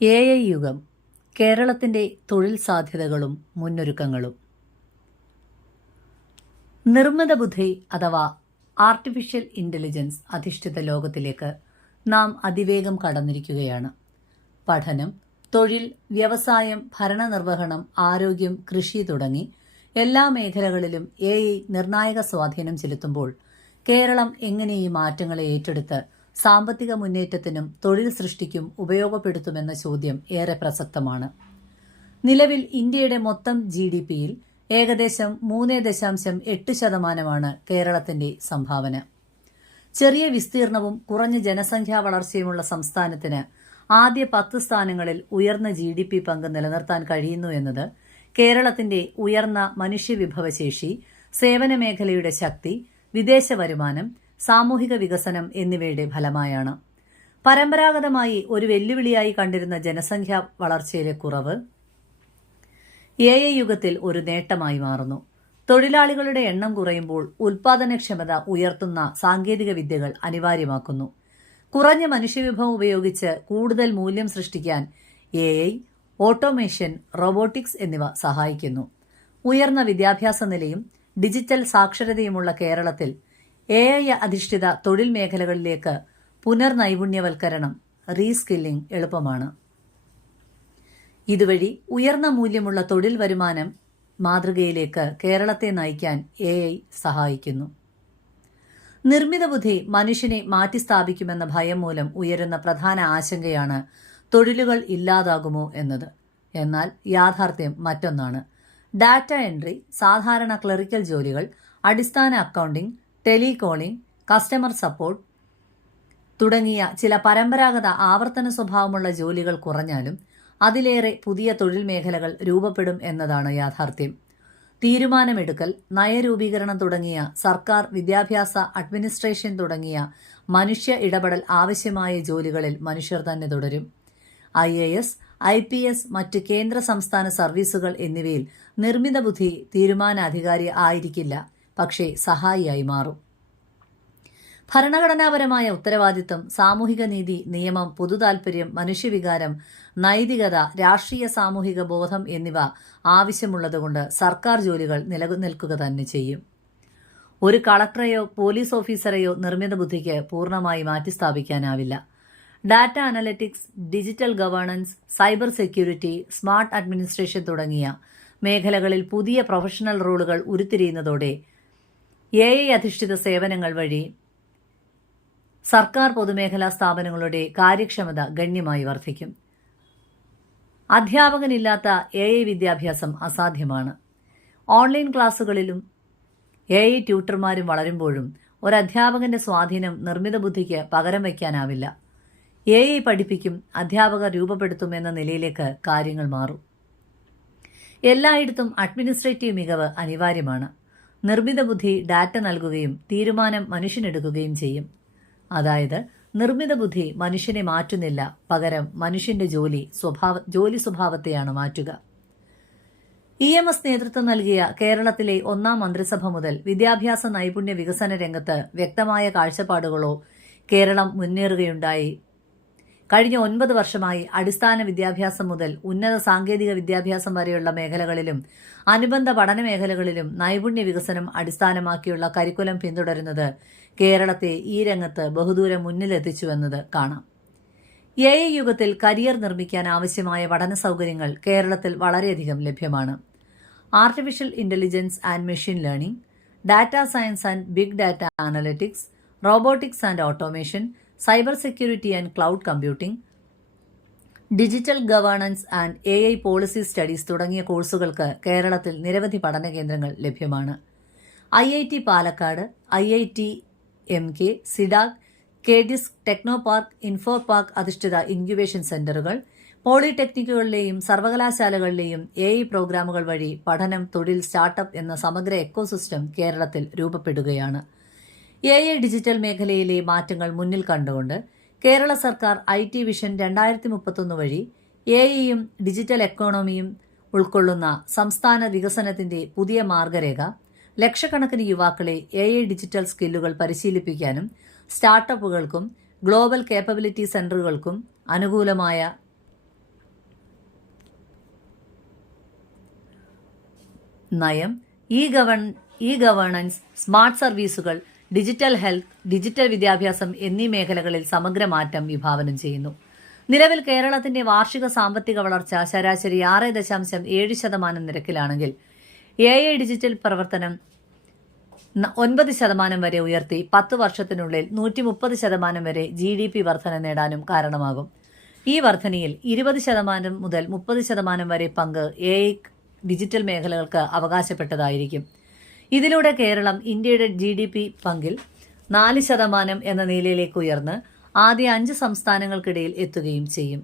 A I യുഗം കേരളത്തിന്റെ തൊഴിൽ സാധ്യതകളും മുന്നൊരുക്കങ്ങളും. നിർമ്മിത ബുദ്ധി അഥവാ ആർട്ടിഫിഷ്യൽ ഇന്റലിജൻസ് അധിഷ്ഠിത ലോകത്തിലേക്ക് നാം അതിവേഗം കടന്നിരിക്കുകയാണ്. പഠനം തൊഴിൽ വ്യവസായം ഭരണനിർവഹണം ആരോഗ്യം കൃഷി തുടങ്ങി എല്ലാ മേഖലകളിലും എ ഐ നിർണായക സ്വാധീനം ചെലുത്തുമ്പോൾ കേരളം എങ്ങനെ ഈ മാറ്റങ്ങളെ ഏറ്റെടുത്ത് സാമ്പത്തിക മുന്നേറ്റത്തിനും തൊഴിൽ സൃഷ്ടിക്കും ഉപയോഗപ്പെടുത്തുമെന്ന ചോദ്യം ഏറെ പ്രസക്തമാണ്. നിലവിൽ ഇന്ത്യയുടെ മൊത്തം ജി ഡി പിയിൽ ഏകദേശം മൂന്ന് ദശാംശം എട്ട് ശതമാനമാണ് കേരളത്തിന്റെ സംഭാവന. ചെറിയ വിസ്തീർണവും കുറഞ്ഞ ജനസംഖ്യാ വളർച്ചയുമുള്ള സംസ്ഥാനത്തിന് ആദ്യ പത്ത് സ്ഥാനങ്ങളിൽ ഉയർന്ന ജി ഡി പി പങ്ക് നിലനിർത്താൻ കഴിയുന്നു എന്നത് കേരളത്തിന്റെ ഉയർന്ന മനുഷ്യവിഭവശേഷി സേവന മേഖലയുടെ ശക്തി വിദേശ വരുമാനം സാമൂഹിക വികസനം എന്നിവയുടെ ഫലമായാണ്. പരമ്പരാഗതമായി ഒരു വെല്ലുവിളിയായി കണ്ടിരുന്ന ജനസംഖ്യാ വളർച്ചയിലെ കുറവ് എ ഐ യുഗത്തിൽ ഒരു നേട്ടമായി മാറുന്നു. തൊഴിലാളികളുടെ എണ്ണം കുറയുമ്പോൾ ഉൽപാദനക്ഷമത ഉയർത്തുന്ന സാങ്കേതിക വിദ്യകൾ അനിവാര്യമാക്കുന്നു. കുറഞ്ഞ മനുഷ്യവിഭവം ഉപയോഗിച്ച് കൂടുതൽ മൂല്യം സൃഷ്ടിക്കാൻ എ ഐ ഓട്ടോമേഷൻ റോബോട്ടിക്സ് എന്നിവ സഹായിക്കുന്നു. ഉയർന്ന വിദ്യാഭ്യാസ നിലയും ഡിജിറ്റൽ സാക്ഷരതയുമുള്ള കേരളത്തിൽ എ ഐ അധിഷ്ഠിത തൊഴിൽ മേഖലകളിലേക്ക് പുനർനൈപുണ്യവൽക്കരണം റീസ്കില്ലിംഗ് എളുപ്പമാണ്. ഇതുവഴി ഉയർന്ന മൂല്യമുള്ള തൊഴിൽ വരുമാനം മാതൃകയിലേക്ക് കേരളത്തെ നയിക്കാൻ എ ഐ സഹായിക്കുന്നു. നിർമ്മിത ബുദ്ധി മനുഷ്യനെ മാറ്റിസ്ഥാപിക്കുമെന്ന ഭയം മൂലം ഉയരുന്ന പ്രധാന ആശങ്കയാണ് തൊഴിലുകൾ ഇല്ലാതാകുമോ എന്നത്. എന്നാൽ യാഥാർത്ഥ്യം മറ്റൊന്നാണ്. ഡാറ്റ എൻട്രി സാധാരണ ക്ലറിക്കൽ ജോലികൾ അടിസ്ഥാന അക്കൗണ്ടിംഗ് ടെലികോളിംഗ് കസ്റ്റമർ സപ്പോർട്ട് തുടങ്ങിയ ചില പരമ്പരാഗത ആവർത്തന സ്വഭാവമുള്ള ജോലികൾ കുറഞ്ഞാലും അതിലേറെ പുതിയ തൊഴിൽ മേഖലകൾ രൂപപ്പെടും എന്നതാണ് യാഥാർത്ഥ്യം. തീരുമാനമെടുക്കൽ നയരൂപീകരണം തുടങ്ങിയ സർക്കാർ വിദ്യാഭ്യാസ അഡ്മിനിസ്ട്രേഷൻ തുടങ്ങിയ മനുഷ്യ ഇടപെടൽ ആവശ്യമായ ജോലികളിൽ മനുഷ്യർ തന്നെ തുടരും. I A S I P S മറ്റ് കേന്ദ്ര സംസ്ഥാന സർവീസുകൾ എന്നിവയിൽ നിർമ്മിത ബുദ്ധി തീരുമാനാധികാരി ആയിരിക്കില്ല. പക്ഷേ സഹായിയായി മാറും. ഭരണഘടനാപരമായ ഉത്തരവാദിത്തം സാമൂഹിക നീതി നിയമം പൊതുതാൽപര്യം മനുഷ്യവികാരം നൈതികത രാഷ്ട്രീയ സാമൂഹിക ബോധം എന്നിവ ആവശ്യമുള്ളതുകൊണ്ട് സർക്കാർ ജോലികൾ നിലനിൽക്കുക തന്നെ ചെയ്യും. ഒരു കളക്ടറെയോ പോലീസ് ഓഫീസറെയോ നിർമ്മിത ബുദ്ധിക്ക് പൂർണമായി മാറ്റിസ്ഥാപിക്കാനാവില്ല data analytics digital governance cyber security smart administration തുടങ്ങിയ മേഖലകളിൽ പുതിയ പ്രൊഫഷണൽ റോളുകൾ ഉരുത്തിരിയുന്നതോടെ എ ഐ അധിഷ്ഠിത സേവനങ്ങൾ വഴി സർക്കാർ പൊതുമേഖലാ സ്ഥാപനങ്ങളുടെ കാര്യക്ഷമത ഗണ്യമായി വർദ്ധിക്കും. അധ്യാപകനില്ലാത്ത എ ഐ വിദ്യാഭ്യാസം അസാധ്യമാണ്. ഓൺലൈൻ ക്ലാസുകളിലും എ ഐ ട്യൂട്ടർമാരും വളരുമ്പോഴും ഒരു അധ്യാപകന്റെ സ്വാധീനം നിർമ്മിത ബുദ്ധിക്ക് പകരം വയ്ക്കാനാവില്ല. എ ഐ പഠിപ്പിക്കും അധ്യാപകർ രൂപപ്പെടുത്തും എന്ന നിലയിലേക്ക് കാര്യങ്ങൾ മാറും. എല്ലായിടത്തും അഡ്മിനിസ്ട്രേറ്റീവ് മികവ് അനിവാര്യമാണ്. നിർമ്മിത ബുദ്ധി ഡാറ്റ നൽകുകയും തീരുമാനം മനുഷ്യനെടുക്കുകയും ചെയ്യും. അതായത് നിർമ്മിത ബുദ്ധി മനുഷ്യനെ മാറ്റുന്നില്ല പകരം മനുഷ്യന്റെ ജോലി സ്വഭാവ ജോലി സ്വഭാവത്തെയാണ് മാറ്റുക. ഇ എം എസ് നേതൃത്വം നൽകിയ കേരളത്തിലെ ഒന്നാം മന്ത്രിസഭ മുതൽ വിദ്യാഭ്യാസ നൈപുണ്യ വികസന രംഗത്ത് വ്യക്തമായ കാഴ്ചപ്പാടുകളോ കേരളം മുന്നേറുകയുണ്ടായി കഴിഞ്ഞ ഒൻപത് വർഷമായി അടിസ്ഥാന വിദ്യാഭ്യാസം മുതൽ ഉന്നത സാങ്കേതിക വിദ്യാഭ്യാസം വരെയുള്ള മേഖലകളിലും അനുബന്ധ പഠന മേഖലകളിലും നൈപുണ്യ വികസനം അടിസ്ഥാനമാക്കിയുള്ള കരിക്കുലം പിന്തുടരുന്നത് കേരളത്തെ ഈ രംഗത്ത് ബഹുദൂരം മുന്നിലെത്തിച്ചുവെന്നത് കാണാം. എ ഐ യുഗത്തിൽ കരിയർ നിർമ്മിക്കാൻ ആവശ്യമായ പഠന സൗകര്യങ്ങൾ കേരളത്തിൽ വളരെയധികം ലഭ്യമാണ്. Artificial intelligence and machine learning data science and big data analytics robotics and automation cyber security and cloud computing digital governance and A I policy studies തുടങ്ങിയ കോഴ്സുകൾക്ക് കേരളത്തിൽ നിരവധി പഠന കേന്ദ്രങ്ങൾ ലഭ്യമാണ്. I I T Palakkad I I T M K CDAC KDISC Technopark Infopark അധിഷ്ഠിത incubation സെന്ററുകൾ പോളിടെക്നിക്കുകളിലെയും സർവകലാശാലകളിലെയും എ ഐ പ്രോഗ്രാമുകൾ വഴി പഠനം തൊഴിൽ സ്റ്റാർട്ടപ്പ് എന്ന സമഗ്ര എക്കോസിസ്റ്റം കേരളത്തിൽ രൂപപ്പെടുകയാണ്. എ ഐ ഡിജിറ്റൽ മേഖലയിലെ മാറ്റങ്ങൾ മുന്നിൽ കണ്ടുകൊണ്ട് കേരള സർക്കാർ ഐ ടി വിഷൻ രണ്ടായിരത്തി മുപ്പത്തൊന്ന് വഴി എ ഐയും ഡിജിറ്റൽ എക്കോണമിയും ഉൾക്കൊള്ളുന്ന സംസ്ഥാന വികസനത്തിന്റെ പുതിയ മാർഗരേഖ ലക്ഷക്കണക്കിന് യുവാക്കളെ എ ഐ ഡിജിറ്റൽ സ്കില്ലുകൾ പരിശീലിപ്പിക്കാനും സ്റ്റാർട്ടപ്പുകൾക്കും ഗ്ലോബൽ കേപ്പബിലിറ്റി സെന്ററുകൾക്കും അനുകൂലമായ നയം E govern E governance smart സർവീസുകൾ ഡിജിറ്റൽ ഹെൽത്ത് ഡിജിറ്റൽ വിദ്യാഭ്യാസം എന്നീ മേഖലകളിൽ സമഗ്ര മാറ്റം വിഭാവനം ചെയ്യുന്നു. നിലവിൽ കേരളത്തിന്റെ വാർഷിക സാമ്പത്തിക വളർച്ച ശരാശരി ആറ് ദശാംശം ഏഴ് ശതമാനം നിരക്കിലാണെങ്കിൽ എ ഐ ഡിജിറ്റൽ പ്രവർത്തനം ഒൻപത് ശതമാനം വരെ ഉയർത്തി പത്ത് വർഷത്തിനുള്ളിൽ നൂറ്റി മുപ്പത് ശതമാനം വരെ ജി ഡി പി വർധന നേടാനും കാരണമാകും. ഈ വർധനയിൽ ഇരുപത് ശതമാനം മുതൽ മുപ്പത് ശതമാനം വരെ പങ്ക് എ ഡിജിറ്റൽ മേഖലകൾക്ക് അവകാശപ്പെട്ടതായിരിക്കും. ഇതിലൂടെ കേരളം ഇന്ത്യയുടെ ജി ഡി പി പങ്കിൽ നാല് ശതമാനം എന്ന നിലയിലേക്ക് ഉയർന്ന് ആദ്യ അഞ്ച് സംസ്ഥാനങ്ങൾക്കിടയിൽ എത്തുകയും ചെയ്യും.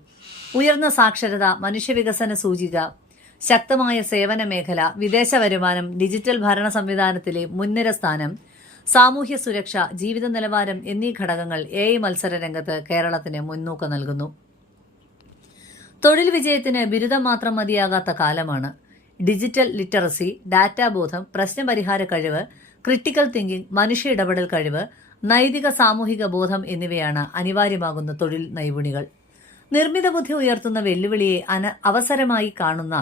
ഉയർന്ന സാക്ഷരത മനുഷ്യവികസന സൂചിക ശക്തമായ സേവന മേഖല വിദേശ വരുമാനം ഡിജിറ്റൽ ഭരണ സംവിധാനത്തിലെ മുൻനിര സ്ഥാനം സാമൂഹ്യ സുരക്ഷ ജീവിത നിലവാരം എന്നീ ഘടകങ്ങൾ എ ഐ മത്സര രംഗത്ത് കേരളത്തിന് മുൻതൂക്കം നൽകുന്നു. തൊഴിൽ വിജയത്തിന് ബിരുദം മാത്രം മതിയാകാത്ത കാലമാണ് ഡിജിറ്റൽ ലിറ്ററസി ഡാറ്റാബോധം പ്രശ്നപരിഹാര കഴിവ് ക്രിട്ടിക്കൽ തിങ്കിംഗ് മനുഷ്യ ഇടപെടൽ കഴിവ് നൈതിക സാമൂഹിക ബോധം എന്നിവയാണ് അനിവാര്യമാകുന്ന തൊഴിൽ നൈപുണികൾ. നിർമ്മിത ബുദ്ധി ഉയർത്തുന്ന വെല്ലുവിളിയെ അന അവസരമായി കാണുന്ന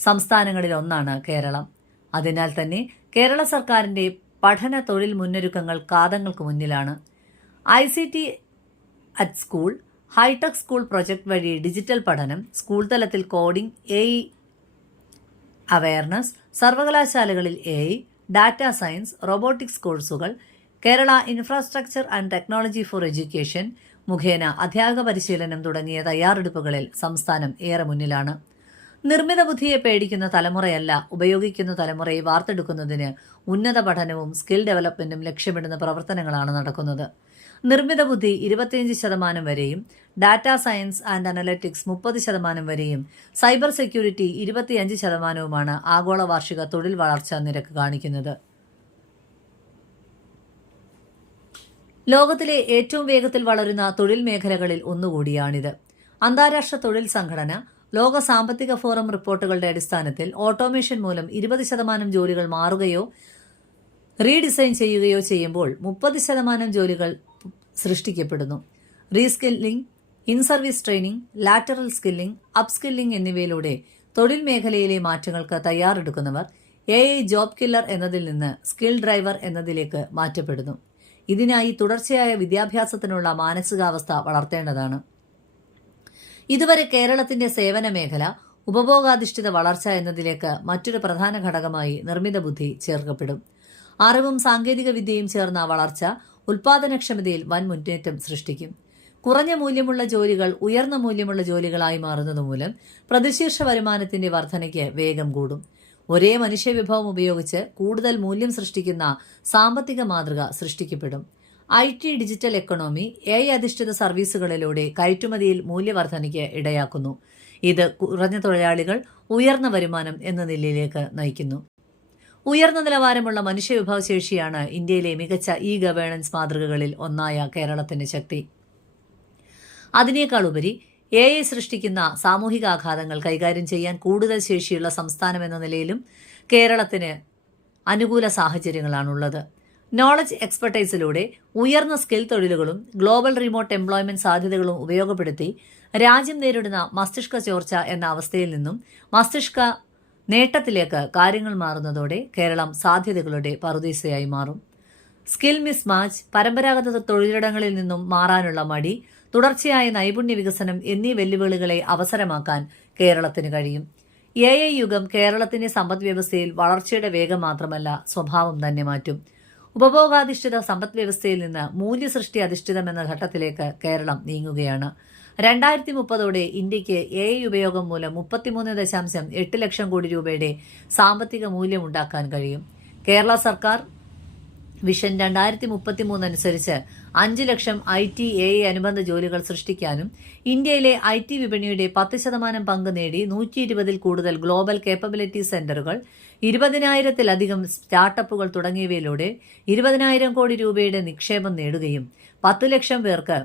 സംസ്ഥാനങ്ങളിൽ ഒന്നാണ് കേരളം. അതിനാൽ തന്നെ കേരള സർക്കാരിന്റെ പഠന തൊഴിൽ മുന്നൊരുക്കങ്ങൾ കാതങ്ങൾക്ക് മുന്നിലാണ്. I C T at school hitech school project വഴി ഡിജിറ്റൽ പഠനം സ്കൂൾ തലത്തിൽ കോഡിംഗ് എ അവയർനെസ് സർവകലാശാലകളിൽ എ ഡാറ്റ സയൻസ് റോബോട്ടിക്സ് കോഴ്സുകൾ Kerala infrastructure and technology for education മുഖേന അധ്യാപക പരിശീലനം തുടങ്ങിയ തയ്യാറെടുപ്പുകളിൽ സംസ്ഥാനം ഏറെ മുന്നിലാണ്. നിർമ്മിത ബുദ്ധിയെ പേടിക്കുന്ന തലമുറയല്ല ഉപയോഗിക്കുന്ന തലമുറയെ വാർത്തെടുക്കുന്നതിന് ഉന്നത പഠനവും സ്കിൽ ഡെവലപ്മെന്റും ലക്ഷ്യമിടുന്ന പ്രവർത്തനങ്ങളാണ് നടക്കുന്നത്. നിർമ്മിത ബുദ്ധി ഇരുപത്തിയഞ്ച് ശതമാനം വരെയും ഡാറ്റ സയൻസ് ആൻഡ് അനലറ്റിക്സ് മുപ്പത് ശതമാനം വരെയും സൈബർ സെക്യൂരിറ്റി ഇരുപത്തിയഞ്ച് ശതമാനവുമാണ് ആഗോള വാർഷിക തൊഴിൽ വളർച്ചാ നിരക്ക് കാണിക്കുന്നത്. ലോകത്തിലെ ഏറ്റവും വേഗത്തിൽ വളരുന്ന തൊഴിൽ മേഖലകളിൽ ഒന്നുകൂടിയാണിത്. അന്താരാഷ്ട്ര തൊഴിൽ സംഘടന ലോക സാമ്പത്തിക ഫോറം റിപ്പോർട്ടുകളുടെ അടിസ്ഥാനത്തിൽ ഓട്ടോമേഷൻ മൂലം ഇരുപത് ശതമാനം ജോലികൾ മാറുകയോ റീഡിസൈൻ ചെയ്യുകയോ ചെയ്യുമ്പോൾ മുപ്പത് ശതമാനം ജോലികൾ സൃഷ്ടിക്കപ്പെടുന്നു. Reskilling in service training lateral skilling upskilling എന്നിവയിലൂടെ തൊഴിൽ മേഖലയിലെ മാറ്റങ്ങൾക്ക് തയ്യാറെടുക്കുന്നവർ എ ഐ ജോബ് കില്ലർ എന്നതിൽ നിന്ന് സ്കിൽ ഡ്രൈവർ എന്നതിലേക്ക് മാറ്റപ്പെടുന്നു. ഇതിനായി തുടർച്ചയായ വിദ്യാഭ്യാസത്തിനുള്ള മാനസികാവസ്ഥ വളർത്തേണ്ടതാണ്. ഇതുവരെ കേരളത്തിന്റെ സേവന മേഖല ഉപഭോഗാധിഷ്ഠിത വളർച്ച എന്നതിലേക്ക് മറ്റൊരു പ്രധാന ഘടകമായി നിർമ്മിത ബുദ്ധി ചേർക്കപ്പെടും. അറിവും സാങ്കേതിക വിദ്യയും ചേർന്ന വളർച്ച ഉൽപാദനക്ഷമതയിൽ വൻ മുന്നേറ്റം സൃഷ്ടിക്കും. കുറഞ്ഞ മൂല്യമുള്ള ജോലികൾ ഉയർന്ന മൂല്യമുള്ള ജോലികളായി മാറുന്നതുമൂലം പ്രതിശീർഷ വരുമാനത്തിന്റെ വർധനയ്ക്ക് വേഗം കൂടും. ഒരേ മനുഷ്യവിഭവം ഉപയോഗിച്ച് കൂടുതൽ മൂല്യം സൃഷ്ടിക്കുന്ന സാമ്പത്തിക മാതൃക സൃഷ്ടിക്കപ്പെടും. I T digital economy A അധിഷ്ഠിത സർവീസുകളിലൂടെ കയറ്റുമതിയിൽ മൂല്യവർധനയ്ക്ക് ഇടയാക്കുന്നു. ഇത് കുറഞ്ഞ തൊഴിലാളികൾ ഉയർന്ന വരുമാനം എന്ന നിലയിലേക്ക് നയിക്കുന്നു. ഉയർന്ന നിലവാരമുള്ള മനുഷ്യവിഭവശേഷിയാണ് ഇന്ത്യയിലെ മികച്ച ഇ ഗവേണൻസ് മാതൃകകളിൽ ഒന്നായ കേരളത്തിന്റെ ശക്തി. അതിനേക്കാൾ ഉപരി എ ഐ സൃഷ്ടിക്കുന്ന സാമൂഹിക ആഘാതങ്ങൾ കൈകാര്യം ചെയ്യാൻ കൂടുതൽ ശേഷിയുള്ള സംസ്ഥാനം എന്ന നിലയിലും കേരളത്തിന് അനുകൂല സാഹചര്യങ്ങളാണുള്ളത്. നോളജ് എക്സ്പെർട്ടൈസിലൂടെ ഉയർന്ന സ്കിൽ തൊഴിലുകളും ഗ്ലോബൽ റിമോട്ട് എംപ്ലോയ്മെന്റ് സാധ്യതകളും ഉപയോഗപ്പെടുത്തി രാജ്യം നേരിടുന്ന മസ്തിഷ്ക ചോർച്ച എന്ന അവസ്ഥയിൽ നിന്നും മസ്തിഷ്ക നേട്ടത്തിലേക്ക് കാര്യങ്ങൾ മാറുന്നതോടെ കേരളം സാധ്യതകളുടെ പറുദീസയായി മാറും. സ്കിൽ മിസ് മാച്ച് പരമ്പരാഗത തൊഴിലിടങ്ങളിൽ നിന്നും മാറാനുള്ള മടി തുടർച്ചയായ നൈപുണ്യ വികസനം എന്നീ വെല്ലുവിളികളെ അവസരമാക്കാൻ കേരളത്തിന് കഴിയും. എ ഐ യുഗം കേരളത്തിന്റെ സമ്പദ് വ്യവസ്ഥയിൽ വളർച്ചയുടെ വേഗം മാത്രമല്ല സ്വഭാവം തന്നെ മാറ്റും. ഉപഭോഗാധിഷ്ഠിത സമ്പദ് വ്യവസ്ഥയിൽ നിന്ന് മൂല്യസൃഷ്ടി അധിഷ്ഠിതം എന്ന ഘട്ടത്തിലേക്ക് കേരളം നീങ്ങുകയാണ്. രണ്ടായിരത്തി മുപ്പതോടെ ഇന്ത്യയ്ക്ക് എ ഉപയോഗം മൂലം മുപ്പത്തിമൂന്ന് ദശാംശം എട്ട് ലക്ഷം കോടി രൂപയുടെ സാമ്പത്തിക മൂല്യം ഉണ്ടാക്കാൻ കഴിയും. കേരള സർക്കാർ വിഷൻ രണ്ടായിരത്തി മുപ്പത്തി മൂന്ന് അനുസരിച്ച് അഞ്ച് ലക്ഷം ഐ ടി എ അനുബന്ധ ജോലികൾ സൃഷ്ടിക്കാനും ഇന്ത്യയിലെ ഐ ടി വിപണിയുടെ പത്ത് ശതമാനം പങ്ക് നേടി നൂറ്റി ഇരുപതിൽ കൂടുതൽ ഗ്ലോബൽ കേപ്പബിലിറ്റി സെന്ററുകൾ ഇരുപതിനായിരത്തിലധികം സ്റ്റാർട്ടപ്പുകൾ തുടങ്ങിയവയിലൂടെ ഇരുപതിനായിരം കോടി രൂപയുടെ നിക്ഷേപം നേടുകയും പത്ത് ലക്ഷം പേർക്ക്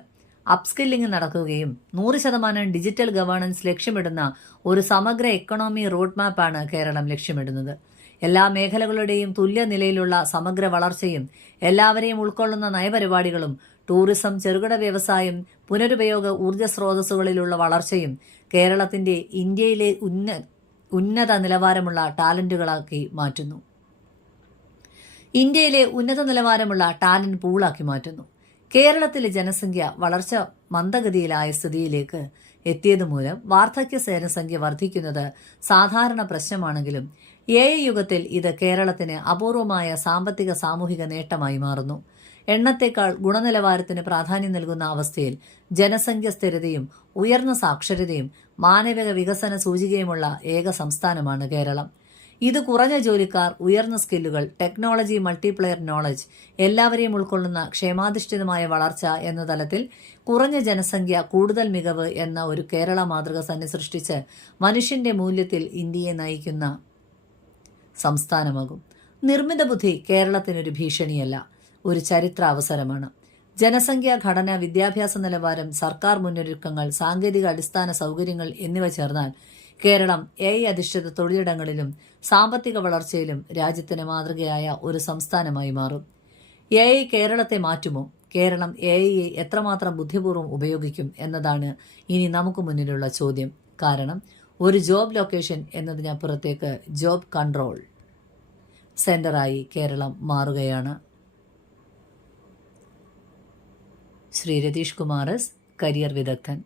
അപ്സ്കില്ലിംഗ് നടക്കുകയും നൂറ് ശതമാനം ഡിജിറ്റൽ ഗവേണൻസ് ലക്ഷ്യമിടുന്ന ഒരു സമഗ്ര എക്കണോമി റോഡ് മാപ്പാണ് കേരളം ലക്ഷ്യമിടുന്നത്. എല്ലാ മേഖലകളുടെയും തുല്യ നിലയിലുള്ള സമഗ്ര വളർച്ചയും എല്ലാവരെയും ഉൾക്കൊള്ളുന്ന നയപരിപാടികളും ടൂറിസം ചെറുകിട വ്യവസായം പുനരുപയോഗ ഊർജ സ്രോതസ്സുകളിലുള്ള വളർച്ചയും കേരളത്തിന്റെ ഇന്ത്യയിലെ ഉന്ന ഉന്നത നിലവാരമുള്ള ടാലന്റുകളാക്കി മാറ്റുന്നു. ഇന്ത്യയിലെ ഉന്നത നിലവാരമുള്ള ടാലന്റ് പൂളാക്കി മാറ്റുന്നു. കേരളത്തിലെ ജനസംഖ്യ വളർച്ച മന്ദഗതിയിലായ സ്ഥിതിയിലേക്ക് എത്തിയതുമൂലം വാർദ്ധക്യ സേനസംഖ്യ വർദ്ധിക്കുന്നത് സാധാരണ പ്രശ്നമാണെങ്കിലും എ യുഗത്തിൽ ഇത് കേരളത്തിന് അപൂർവമായ സാമ്പത്തിക സാമൂഹിക നേട്ടമായി മാറുന്നു. എണ്ണത്തേക്കാൾ ഗുണനിലവാരത്തിന് പ്രാധാന്യം നൽകുന്ന അവസ്ഥയിൽ ജനസംഖ്യ സ്ഥിരതയും ഉയർന്ന സാക്ഷരതയും മാനവിക വികസന സൂചികയുമുള്ള ഏക സംസ്ഥാനമാണ് കേരളം. ഇത് കുറഞ്ഞ ജോലിക്കാർ ഉയർന്ന സ്കില്ലുകൾ ടെക്നോളജി മൾട്ടിപ്ലെയർ നോളജ് എല്ലാവരെയും ഉൾക്കൊള്ളുന്ന ക്ഷേമാധിഷ്ഠിതമായ വളർച്ച എന്ന തലത്തിൽ കുറഞ്ഞ ജനസംഖ്യ കൂടുതൽ മികവ് എന്ന ഒരു കേരള മാതൃക തന്നെ സൃഷ്ടിച്ച് മനുഷ്യന്റെ മൂല്യത്തിൽ ഇന്ത്യയെ നയിക്കുന്ന സംസ്ഥാനമാകും. നിർമ്മിത ബുദ്ധി കേരളത്തിനൊരു ഭീഷണിയല്ല ഒരു ചരിത്ര അവസരമാണ്. ജനസംഖ്യാ ഘടന വിദ്യാഭ്യാസ നിലവാരം സർക്കാർ മുന്നൊരുക്കങ്ങൾ സാങ്കേതിക അടിസ്ഥാന സൗകര്യങ്ങൾ എന്നിവ ചേർന്നാൽ കേരളം എ ഐ അധിഷ്ഠിത തൊഴിലിടങ്ങളിലും സാമ്പത്തിക വളർച്ചയിലും രാജ്യത്തിന് മാതൃകയായ ഒരു സംസ്ഥാനമായി മാറും. എ ഐ കേരളത്തെ മാറ്റുമോ? കേരളം എ ഐയെ എത്രമാത്രം ബുദ്ധിപൂർവം ഉപയോഗിക്കും എന്നതാണ് ഇനി നമുക്ക് മുന്നിലുള്ള ചോദ്യം. കാരണം ഒരു ജോബ് ലൊക്കേഷൻ എന്നതിനപ്പുറത്തേക്ക് ജോബ് കൺട്രോൾ സെന്ററായി കേരളം മാറുകയാണ്. ശ്രീ രതീഷ് കുമാർ എസ് കരിയർ വിദഗ്ധൻ.